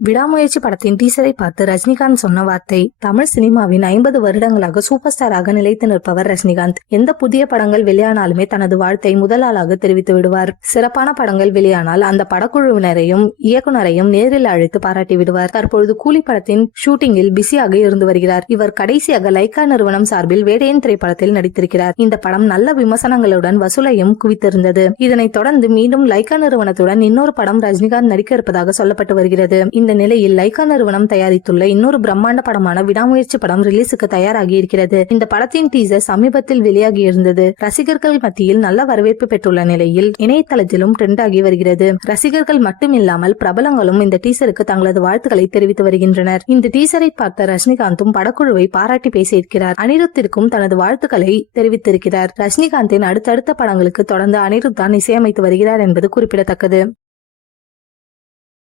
விடாமுயற்சி படத்தின் டீசரை பார்த்து ரஜினிகாந்த் சொன்ன வார்த்தை. தமிழ் சினிமாவின் 50 வருடங்களாக சூப்பர் ஸ்டாராக நிலைத்து நிற்பவர் ரஜினிகாந்த். எந்த புதிய படங்கள் வெளியானாலுமே தனது வாழ்த்தை முதல் ஆளாக தெரிவித்து விடுவார். சிறப்பான படங்கள் வெளியானால் அந்த படக்குழுவினரையும் இயக்குனரையும் நேரில் அழைத்து பாராட்டி விடுவார். தற்பொழுது கூலி படத்தின் ஷூட்டிங்கில் பிஸியாக இருந்து வருகிறார். இவர் கடைசியாக லைகா நிறுவனம் சார்பில் வேடையன் திரைப்படத்தில் நடித்திருக்கிறார். இந்த படம் நல்ல விமர்சனங்களுடன் வசூலையும் குவித்திருந்தது. இதனைத் தொடர்ந்து மீண்டும் லைகா நிறுவனத்துடன் இன்னொரு படம் ரஜினிகாந்த் நடிக்க இருப்பதாக சொல்லப்பட்டு வருகிறது. இந்த நிலையில் லைகா நிறுவனம் தயாரித்துள்ள இன்னொரு பிரம்மாண்ட படமான விடாமுயற்சி படம் ரிலீஸுக்கு தயாராகி இருக்கிறது. இந்த படத்தின் டீசர் சமீபத்தில் வெளியாகி இருந்தது. ரசிகர்கள் மத்தியில் நல்ல வரவேற்பு பெற்றுள்ள நிலையில் இணையதளத்திலும் ட்ரெண்ட் ஆகி வருகிறது. ரசிகர்கள் மட்டுமில்லாமல் பிரபலங்களும் இந்த டீசருக்கு தங்களது வாழ்த்துக்களை தெரிவித்து வருகின்றனர். இந்த டீசரை பார்த்த ரஜினிகாந்தும் படக்குழுவை பாராட்டி பேசியிருக்கிறார். அனிருத்திற்கும் தனது வாழ்த்துக்களை தெரிவித்திருக்கிறார். ரஜினிகாந்தின் அடுத்தடுத்த படங்களுக்கு தொடர்ந்து அனிருத் தான் இசையமைத்து வருகிறார் என்பது குறிப்பிடத்தக்கது.